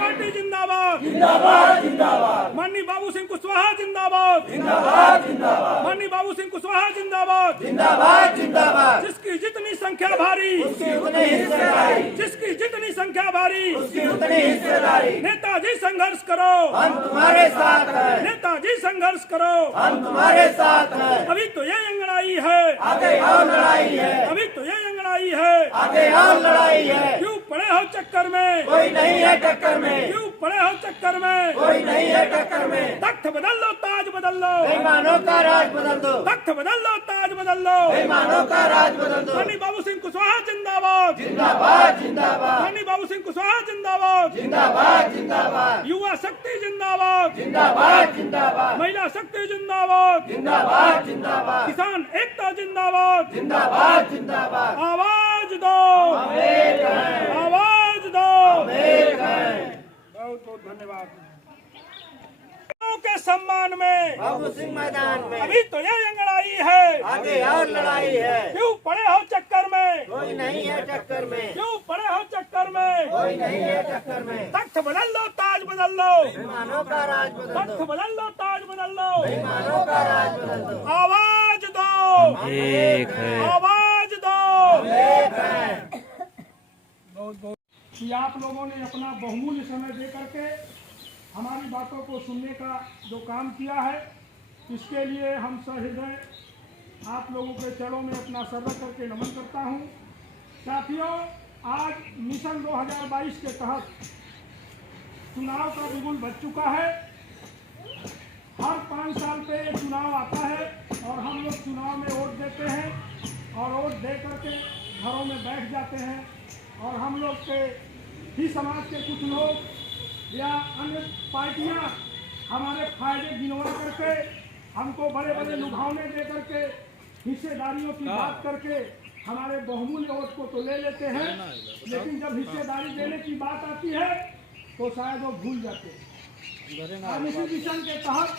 Party जिंदाबाद जिंदाबाद जिंदाबाद। माननीय बाबू सिंह कुशवाहा जिंदाबाद जिंदाबाद जिंदाबाद। माननीय बाबू सिंह कुशवाहा जिंदाबाद जिंदाबाद जिंदाबाद। जिसकी जितनी संख्या भारी उसकी उतनी हिस्सेदारी, जिसकी जितनी संख्या भारी उसकी उतनी हिस्सेदारी। नेताजी संघर्ष करो, हम तुम्हारे साथ हैं, नेताजी संघर्ष करो, हम तुम्हारे साथ हैं। अभी तो ये अंगड़ाई है, आगे और लड़ाई है, अभी तो ये अंगड़ाई है, आगे और लड़ाई है। क्यों पड़े हो चक्कर में, कोई नहीं है टक्कर में, क्यों पड़े हो चक्कर में, कोई नहीं है टक्कर में। तख्त बदल लो, ताज बदल लो, बेईमानों का राज बदल दो, तख्त बदल लो, ताज बदल लो। बेईमानों का राज बदल दो। माननीय बाबू सिंह कुशवाहा जिंदाबाद, जिंदाबाद जिंदाबाद। माननीय बाबू सिंह कुशवाहा जिंदाबाद, जिंदाबाद जिंदाबाद। युवा शक्ति जिंदाबाद, जिंदाबाद जिंदाबाद। महिला शक्ति जिंदाबाद, जिंदाबाद जिंदाबाद। किसान एकता जिंदाबाद। जिंदाबाद जिंदाबाद। आवाज दो, हम एक हैं, आवाज दो। हम एक हैं। बहुत बहुत धन्यवाद। के सम्मान में बाबू सिंह मैदान में अभी तो ये अंगड़ाई है, आगे और लड़ाई है। क्यों पड़े हो चक्कर में, कोई नहीं है टक्कर में, क्यों पड़े हो चक्कर में। कोई नहीं है टक्कर में। तख्त बदल लो, ताज बदल लो, बेईमानों का राज बदल तख्त दो, बदल लो, ताज बदल लो। बेईमानों का राज बदल दो। आवाज दो, एक है, आवाज दो। एक है। बहुत बहुत कि आप लोगों ने अपना बहुमूल्य समय दे करके हमारी बातों को सुनने का जो काम किया है, इसके लिए हम सहृदय आप लोगों के चरणों में अपना सर रख करके नमन करता हूं। साथियों, आज मिशन 2022 के तहत चुनाव का बिगुल बज चुका है। हर 5 साल पे चुनाव आता है और हम लोग चुनाव में वोट देते हैं और वोट दे करके घरों में बैठ जाते हैं और हम लोग के ही समाज के कुछ लोग या अन्य पार्टियां हमारे फायदे गिनवा करके हमको बड़े बड़े लुभावने दे करके हिस्सेदारियों की बात करके हमारे बहुमूल्य वोट को तो ले लेते हैं, लेकिन जब हिस्सेदारी देने की बात आती है तो शायद वो भूल जाते हैं। और इसी मिशन के तहत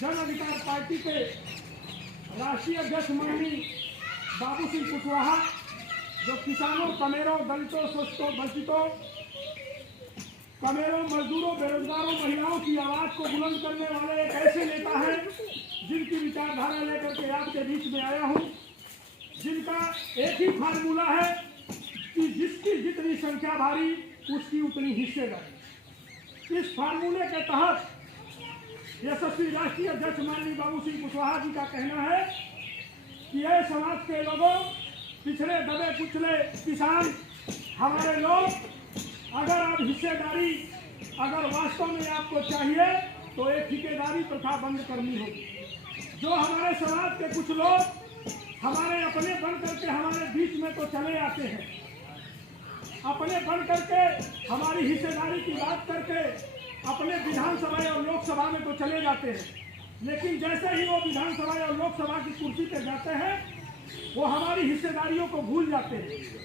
जन अधिकार पार्टी के राष्ट्रीय अध्यक्ष माननीय बाबू सिंह कुशवाहा, जो किसानों, कमेरों, दलितों, शोषितों, वंचितों, कमेरों, मजदूरों, बेरोजगारों, महिलाओं की आवाज को बुलंद करने वाले एक ऐसे नेता हैं जिनकी विचारधारा लेकर के आपके बीच में आया हूं, जिनका एक ही फार्मूला है कि जिसकी जितनी संख्या भारी उसकी उतनी हिस्सेदारी। इस फार्मूले के तहत यशस्वी राष्ट्रीय अध्यक्ष माननीय बाबू सिंह कुशवाहा जी का कहना है कि ये समाज के लोगों, पिछड़े दबे कुचले किसान, हमारे लोग, अगर आप हिस्सेदारी अगर वास्तव में आपको चाहिए तो एक ठेकेदारी प्रथा बंद करनी होगी। जो हमारे समाज के कुछ लोग हमारे अपने बन करके हमारे बीच में तो चले आते हैं, अपने बन करके हमारी हिस्सेदारी की बात करके अपने विधानसभा और लोकसभा में तो चले जाते हैं, लेकिन जैसे ही वो विधानसभा और लोकसभा की कुर्सी पर जाते हैं वो हमारी हिस्सेदारियों को भूल जाते हैं।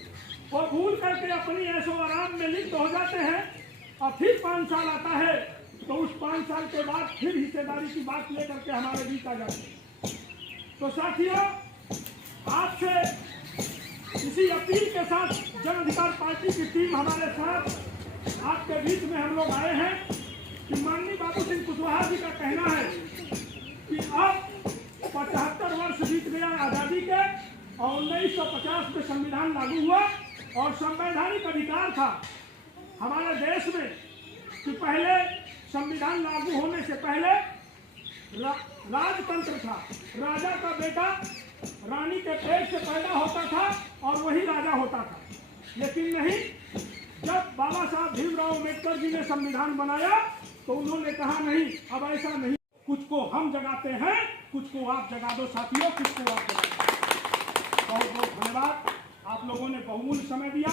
वो भूल करके अपनी ऐशो आराम में लिप्त हो जाते हैं और फिर 5 साल आता है तो उस 5 साल के बाद फिर हिस्सेदारी की बात लेकर के हमारे बीच आ जाते हैं। तो साथियों, आपसे इसी अपील के साथ जन अधिकार पार्टी की टीम हमारे साथ आपके बीच में हम लोग आए हैं कि माननीय बाबू सिंह कुशवाहा जी का कहना है कि अब 75 वर्ष बीत गया आज़ादी के और 1950 में संविधान लागू हुआ और संवैधानिक अधिकार था हमारे देश में कि पहले संविधान लागू होने से पहले राजतंत्र था। राजा का बेटा रानी के पेट से पैदा होता था और वही राजा होता था, लेकिन नहीं, जब बाबा साहब भीमराव अम्बेडकर जी ने संविधान बनाया तो उन्होंने कहा नहीं, अब ऐसा नहीं, कुछ को हम जगाते हैं, कुछ को आप जगा दो साथियों, कुछ को आप जगा दो। बहुत बहुत धन्यवाद। आप लोगों ने बहुमूल्य समय दिया।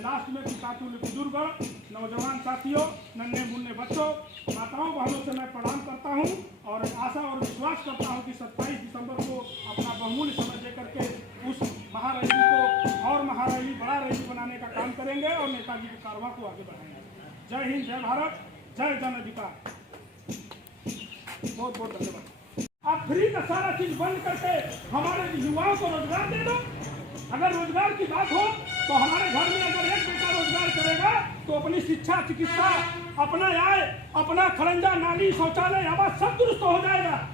लास्ट में पितातुल्य बुजुर्ग, नौजवान साथियों, नन्हे मुन्ने बच्चों, माताओं बहनों से मैं प्रणाम करता हूं और आशा और विश्वास करता हूं कि 27 दिसंबर को अपना बहुमूल्य समय दे करके उस महारैली को और महारैली, बड़ा रैली बनाने का काम करेंगे और नेताजी के कारवां को आगे बढ़ाएंगे। जय हिंद, जय भारत, जय जन अधिकार। बहुत बहुत धन्यवाद। आप फ्री का सारा चीज बंद करके हमारे युवाओं को रोजगार दे दो। अगर रोजगार की बात हो तो हमारे घर में अगर एक बेटा रोजगार करेगा तो अपनी शिक्षा, चिकित्सा, अपना आय, अपना खरंजा, नाली, शौचालय, आवास सब दुरुस्त हो जाएगा।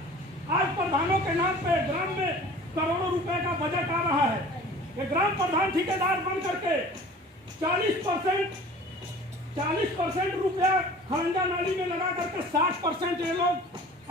आज प्रधानों के नाम पे ग्राम में करोड़ों रुपए का बजट आ रहा है। ये ग्राम प्रधान ठेकेदार बन करके 40% रुपया खरंजा नाली में लगा करके 60% ये लोग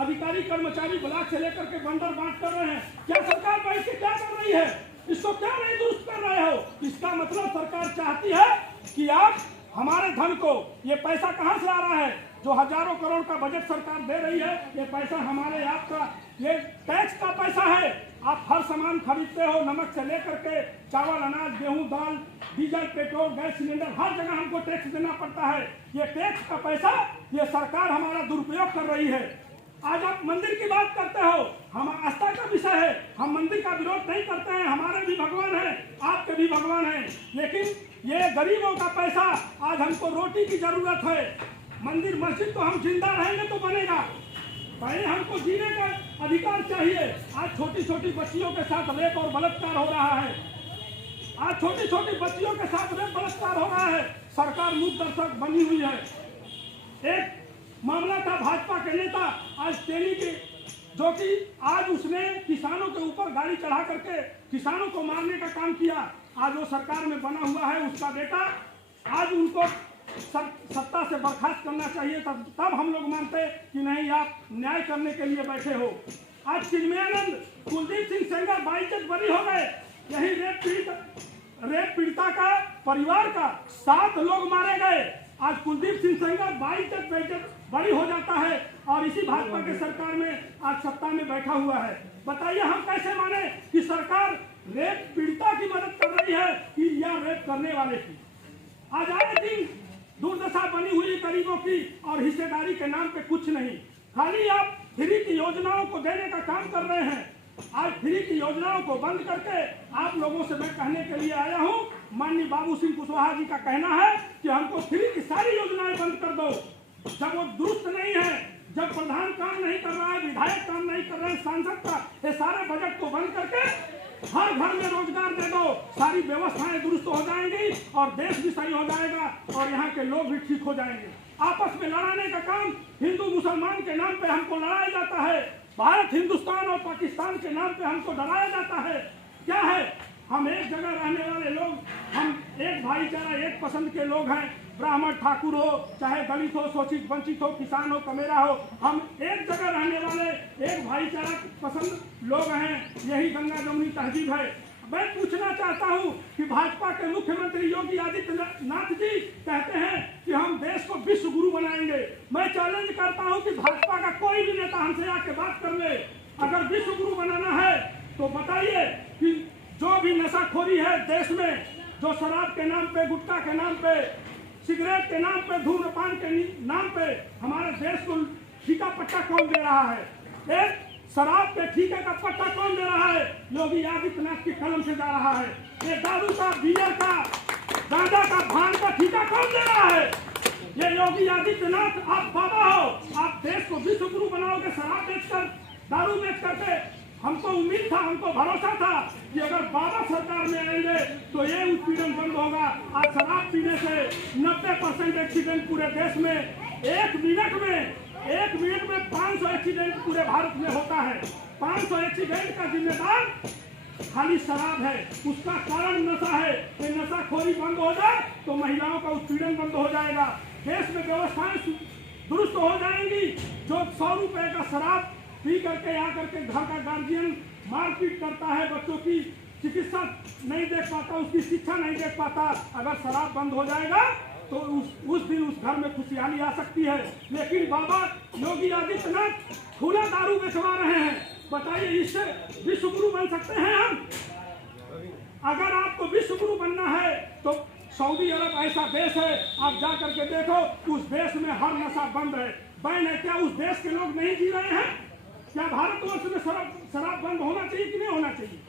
अधिकारी कर्मचारी ब्लॉक से लेकर के बंदर बांट कर रहे हैं। क्या सरकार बैठ के क्या कर रही है? इसको क्या नहीं दुरुस्त कर रहे हो? इसका मतलब सरकार चाहती है कि आप हमारे धन को, ये पैसा कहां से आ रहा है? जो हजारों करोड़ का बजट सरकार दे रही है, ये पैसा हमारे आपका, ये टैक्स का पैसा है। आप हर सामान खरीदते हो, नमक से लेकर के चावल, अनाज, गेहूं, दाल, डीजल, पेट्रोल, गैस सिलेंडर, हर जगह हमको टैक्स देना पड़ता है। ये टैक्स का पैसा ये सरकार हमारा दुरुपयोग कर रही है। आज आप मंदिर की बात करते हो, हम आस्था का विषय है, हम मंदिर का विरोध नहीं करते हैं, हमारे भी भगवान हैं, आपके भी भगवान हैं, लेकिन ये गरीबों का पैसा, आज हमको रोटी की जरूरत है। मंदिर मस्जिद तो हम जिंदा रहेंगे तो बनेगा, पहले हमको जीने का अधिकार चाहिए। आज छोटी छोटी बच्चियों के साथ रेप और बलात्कार हो रहा है, आज छोटी छोटी बच्चियों के साथ रेप बलात्कार हो रहा है। सरकार मूक दर्शक बनी हुई है। एक मामला था भाजपा के नेता आज तेली के, जो कि आज उसने किसानों के ऊपर गाड़ी चढ़ा करके किसानों को मारने का काम किया। आज वो सरकार में बना हुआ है, उसका बेटा, आज उनको सत्ता से बर्खास्त करना चाहिए। तब हम लोग मानते कि नहीं, आप न्याय करने के लिए बैठे हो। आज चिन्मयानंद, कुलदीप सिंह सेंगर बाइज्जत बरी हो गए। यही रेप पीड़िता का परिवार का 7 लोग मारे गए। आज कुलदीप सिंह सेंगर बाइज्जत बड़ी हो जाता है और इसी भाजपा के सरकार में आज सत्ता में बैठा हुआ है। बताइए हम कैसे माने कि सरकार रेप पीड़िता की मदद कर रही है कि या रेप करने वाले की? आज आए दिन दुर्दशा बनी हुई गरीबों की, और हिस्सेदारी के नाम पे कुछ नहीं, खाली आप फ्री की योजनाओं को देने का काम कर रहे हैं। आज फ्री की योजनाओं को बंद करके आप लोगों से मैं कहने के लिए आया हूं, माननीय बाबू सिंह कुशवाहा जी का कहना है कि हमको फ्री की सारी योजनाएं बंद कर दो। जब वो दुरुस्त नहीं है, जब प्रधान काम नहीं कर रहा है, विधायक काम नहीं कर रहे हैं, सांसद का, ये सारे बजट को बंद करके हर घर में रोजगार दे दो, सारी व्यवस्थाएं दुरुस्त हो जाएंगी और देश भी सही हो जाएगा और यहाँ के लोग भी ठीक हो जाएंगे। आपस में लड़ाने का काम हिंदू मुसलमान के नाम पे हमको लड़ाया जाता है, भारत हिंदुस्तान और पाकिस्तान के नाम पे हमको डराया जाता है। क्या है? हम एक जगह रहने वाले लोग, हम एक भाईचारा, एक पसंद के लोग हैं। ब्राह्मण, ठाकुर हो, चाहे दलित हो, शोषित वंचित हो, किसान हो, कमेरा हो, हम एक जगह रहने वाले एक भाईचारा पसंद लोग हैं। यही गंगा जमुनी तहजीब है। मैं पूछना चाहता हूं कि भाजपा के मुख्यमंत्री योगी आदित्यनाथ जी कहते हैं कि हम देश को विश्व गुरु बनाएंगे। मैं चैलेंज करता हूं कि भाजपा का कोई भी नेता हमसे आके बात कर ले, अगर विश्व गुरु बनाना है तो बताइए कि जो भी नशाखोरी है देश में, जो शराब के नाम पे, गुटखा के नाम पे, सिगरेट के नाम पे, धूम्रपान के नाम पे हमारे देश को ठीका पट्टा कौन दे रहा है? एक शराब के ठीके का पट्टा कौन दे रहा है? योगी आदित्यनाथ की कलम से जा रहा है। ये दारू का, बियर का, गांजा का, भांग का ठीका कौन दे रहा है? ये योगी आदित्यनाथ, आप बाबा हो, आप देश को विश्व गुरु बनाओगे शराब बेचकर, दारू बेच करके। हमको उम्मीद था, हमको भरोसा था कि अगर बाबा सरकार में आएंगे तो ये उत्पीड़न बंद होगा। आज शराब पीने से 90% एक्सीडेंट पूरे देश में, एक मिनट में 500 एक्सीडेंट पूरे भारत में होता है। 500 एक्सीडेंट का जिम्मेदार खाली शराब है, उसका कारण नशा है। ये नशाखोरी बंद हो जाए तो महिलाओं का उत्पीड़न बंद हो जाएगा, देश में व्यवस्थाएं दुरुस्त हो जाएंगी। जो 100 रुपए का शराब पी करके आकर के घर का गार्जियन मारपीट करता है, बच्चों की चिकित्सा नहीं देख पाता, उसकी शिक्षा नहीं देख पाता, अगर शराब बंद हो जाएगा तो उस दिन उस घर में खुशहाली आ सकती है। लेकिन बाबा योगी आदित्यनाथ खुला दारू बेचवा रहे हैं। बताइए, इससे विश्व गुरु बन सकते हैं हम? अगर आपको विश्व गुरु बनना है तो सऊदी अरब ऐसा देश है, आप जा करके देखो, उस देश में हर नशा बंद है, बैन है। क्या उस देश के लोग नहीं जी रहे हैं? क्या भारतवर्ष में शराब बंद होना चाहिए कि नहीं होना चाहिए?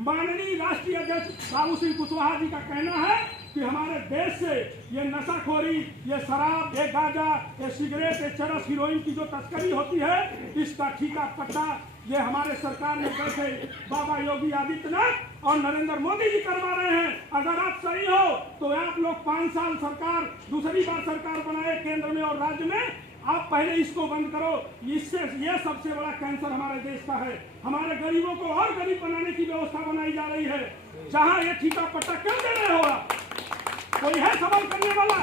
माननीय राष्ट्रीय अध्यक्ष बाबू सिंह कुशवाहा जी का कहना है कि हमारे देश से ये नशाखोरी, ये शराब, ये गांजा, ये सिगरेट, ये चरस, हीरोइन की जो तस्करी होती है, इसका ठीका पट्टा ये हमारे सरकार ने कैसे बाबा योगी आदित्यनाथ और नरेंद्र मोदी जी करवा रहे हैं। अगर आप सही हो तो आप लोग 5 साल सरकार, दूसरी बार सरकार बनाए केंद्र में और राज्य में, आप पहले इसको बंद करो। इससे ये सबसे बड़ा कैंसर हमारे देश का है। हमारे गरीबों को और गरीब बनाने की व्यवस्था बनाई जा रही है। जहां ये ठीका पट्टा क्यों दे रहे हो आप? कोई है सवाल करने वाला?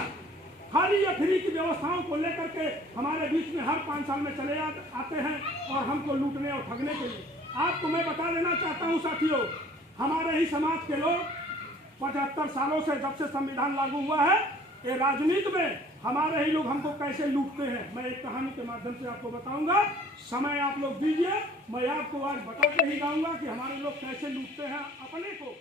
खाली ये फ्री की व्यवस्थाओं को लेकर के हमारे बीच में हर 5 साल में चले आते हैं और हमको लूटने और ठगने के लिए। आपको मैं बता देना चाहता हूं साथियों, हमारे ही समाज के लोग 75 सालों से, जब से संविधान लागू हुआ है, ये राजनीति में हमारे ही लोग हमको कैसे लूटते हैं। मैं एक कहानी के माध्यम से आपको बताऊंगा। समय आप लोग दीजिए, मैं आपको आज बता के ही जाऊंगा कि हमारे लोग कैसे लूटते हैं अपने को।